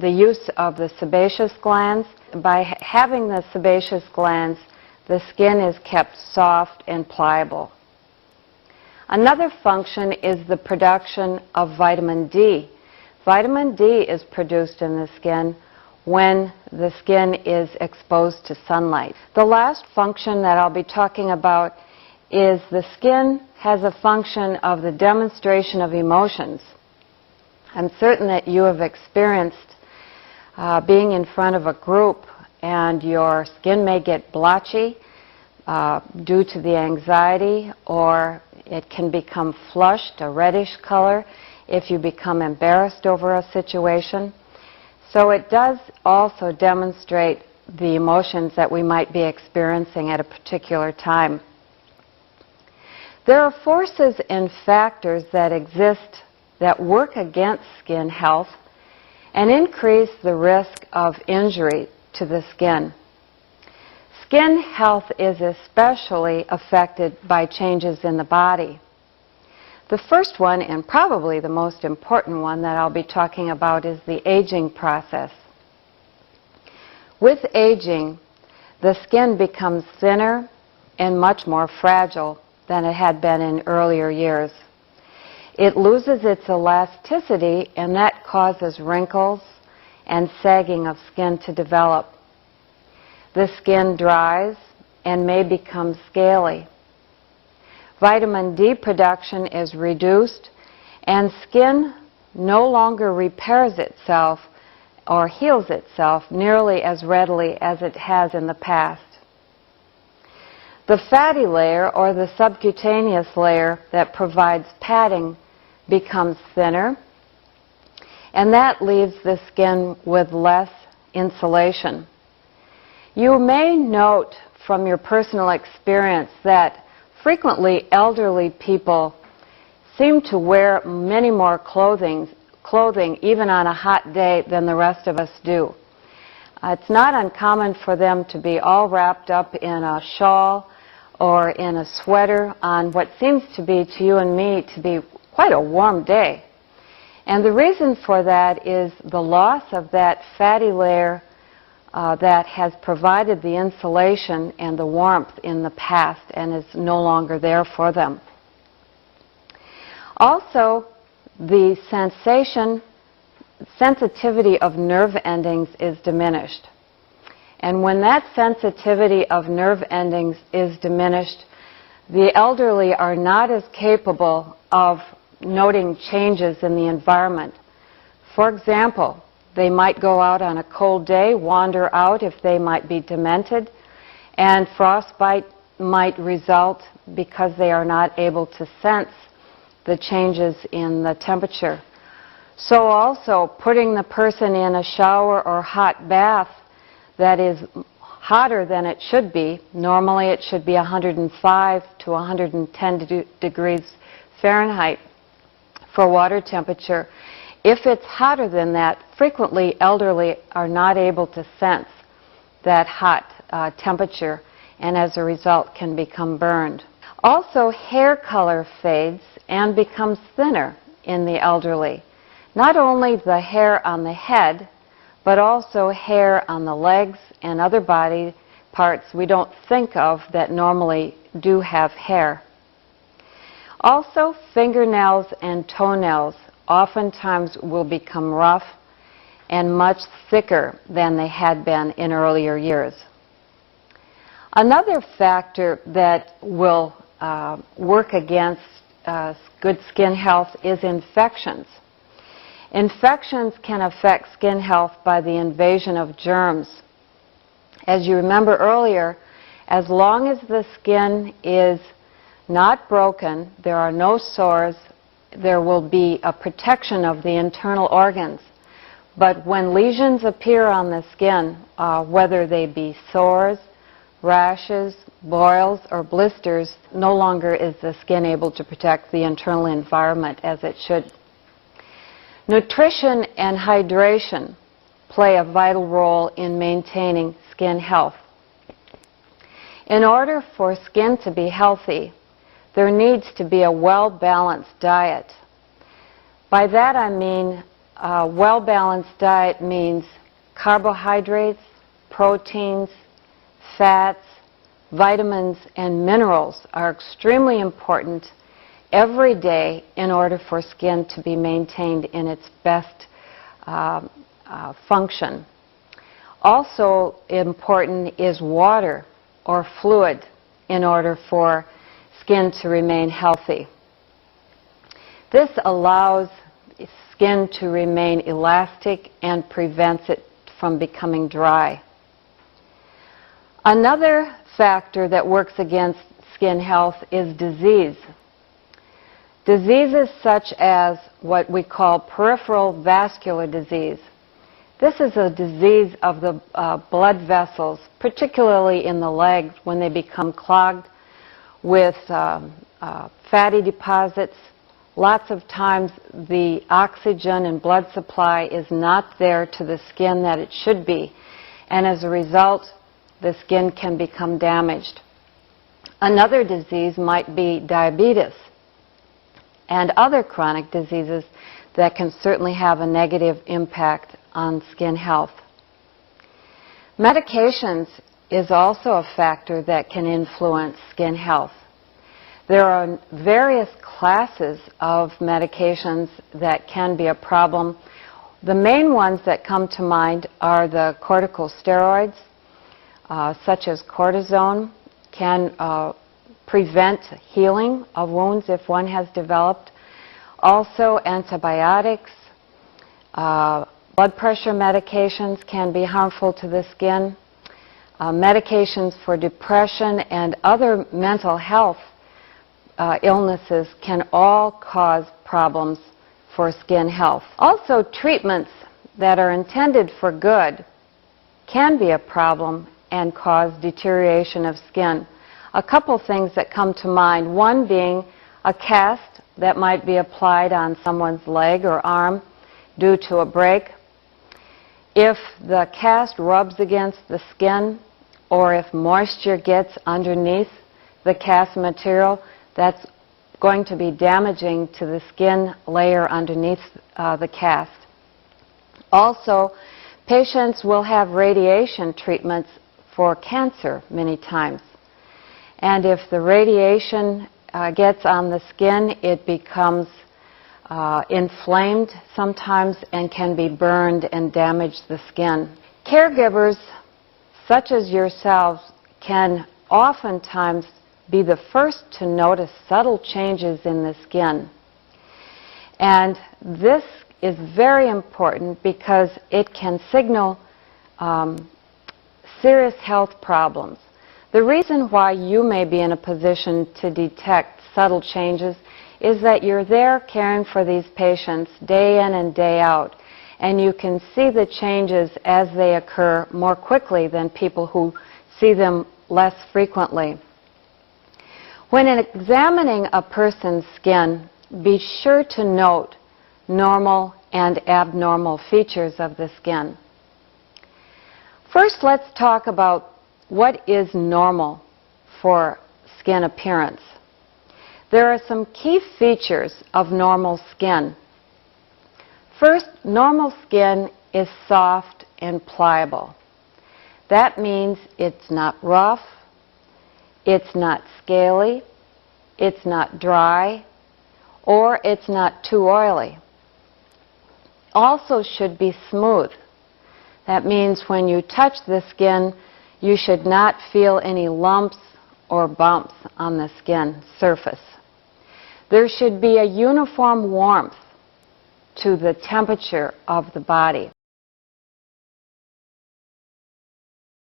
the use of the sebaceous glands. By having the sebaceous glands, the skin is kept soft and pliable. Another function is the production of vitamin D. Vitamin D is produced in the skin when the skin is exposed to sunlight. The last function that I'll be talking about is the skin has a function of the demonstration of emotions. I'm certain that you have experienced being in front of a group and your skin may get blotchy due to the anxiety, or it can become flushed, a reddish color, if you become embarrassed over a situation. So it does also demonstrate the emotions that we might be experiencing at a particular time. There are forces and factors that exist that work against skin health and increase the risk of injury to the skin. Skin health is especially affected by changes in the body. The first one, and probably the most important one that I'll be talking about, is the aging process. With aging, the skin becomes thinner and much more fragile than it had been in earlier years. It loses its elasticity, and that causes wrinkles and sagging of skin to develop. The skin dries and may become scaly. Vitamin D production is reduced, and skin no longer repairs itself or heals itself nearly as readily as it has in the past. The fatty layer, or the subcutaneous layer that provides padding, becomes thinner, and that leaves the skin with less insulation. You may note from your personal experience that frequently elderly people seem to wear many more clothing even on a hot day than the rest of us do. It's not uncommon for them to be all wrapped up in a shawl or in a sweater on what seems to be, to you and me, to be quite a warm day. And the reason for that is the loss of that fatty layer that has provided the insulation and the warmth in the past and is no longer there for them. Also, the sensitivity of nerve endings is diminished. And when that sensitivity of nerve endings is diminished, the elderly are not as capable of noting changes in the environment. For example, they might go out on a cold day, wander out if they might be demented, and frostbite might result because they are not able to sense the changes in the temperature. So also, putting the person in a shower or hot bath that is hotter than it should be, normally it should be 105 to 110 degrees Fahrenheit for water temperature. If it's hotter than that, frequently elderly are not able to sense that hot temperature, and as a result can become burned. Also, hair color fades and becomes thinner in the elderly. Not only the hair on the head, but also hair on the legs and other body parts we don't think of that normally do have hair. Also, fingernails and toenails oftentimes will become rough and much thicker than they had been in earlier years. Another factor that will work against good skin health is infections. Infections can affect skin health by the invasion of germs. As you remember earlier, as long as the skin is not broken, there are no sores, there will be a protection of the internal organs. But when lesions appear on the skin, whether they be sores, rashes, boils, or blisters, no longer is the skin able to protect the internal environment as it should. Nutrition and hydration play a vital role in maintaining skin health. In order for skin to be healthy, there needs to be a well-balanced diet. By that I mean a well-balanced diet means carbohydrates, proteins, fats, vitamins, and minerals are extremely important every day in order for skin to be maintained in its best function. Also important is water or fluid in order for skin to remain healthy. This allows skin to remain elastic and prevents it from becoming dry. Another factor that works against skin health is disease. Diseases such as what we call peripheral vascular disease. This is a disease of the blood vessels, particularly in the legs when they become clogged with fatty deposits. Lots of times the oxygen and blood supply is not there to the skin that it should be, and as a result, the skin can become damaged. Another disease might be diabetes and other chronic diseases that can certainly have a negative impact on skin health. Medications is also a factor that can influence skin health. There are various classes of medications that can be a problem. The main ones that come to mind are the corticosteroids, such as cortisone, can prevent healing of wounds if one has developed. Also, antibiotics, blood pressure medications can be harmful to the skin. Medications for depression and other mental health illnesses can all cause problems for skin health. Also, treatments that are intended for good can be a problem and cause deterioration of skin. A couple things that come to mind, one being a cast that might be applied on someone's leg or arm due to a break. If the cast rubs against the skin or if moisture gets underneath the cast material, that's going to be damaging to the skin layer underneath the cast. Also, patients will have radiation treatments for cancer many times. And if the radiation gets on the skin, it becomes inflamed sometimes and can be burned and damage the skin. Caregivers, such as yourselves, can oftentimes be the first to notice subtle changes in the skin. And this is very important because it can signal serious health problems. The reason why you may be in a position to detect subtle changes is that you're there caring for these patients day in and day out, and you can see the changes as they occur more quickly than people who see them less frequently. When examining a person's skin, be sure to note normal and abnormal features of the skin. First, let's talk about what is normal for skin appearance. There are some key features of normal skin. First, normal skin is soft and pliable. That means it's not rough, it's not scaly, it's not dry, or it's not too oily. Also should be smooth. That means when you touch the skin, you should not feel any lumps or bumps on the skin surface. There should be a uniform warmth to the temperature of the body.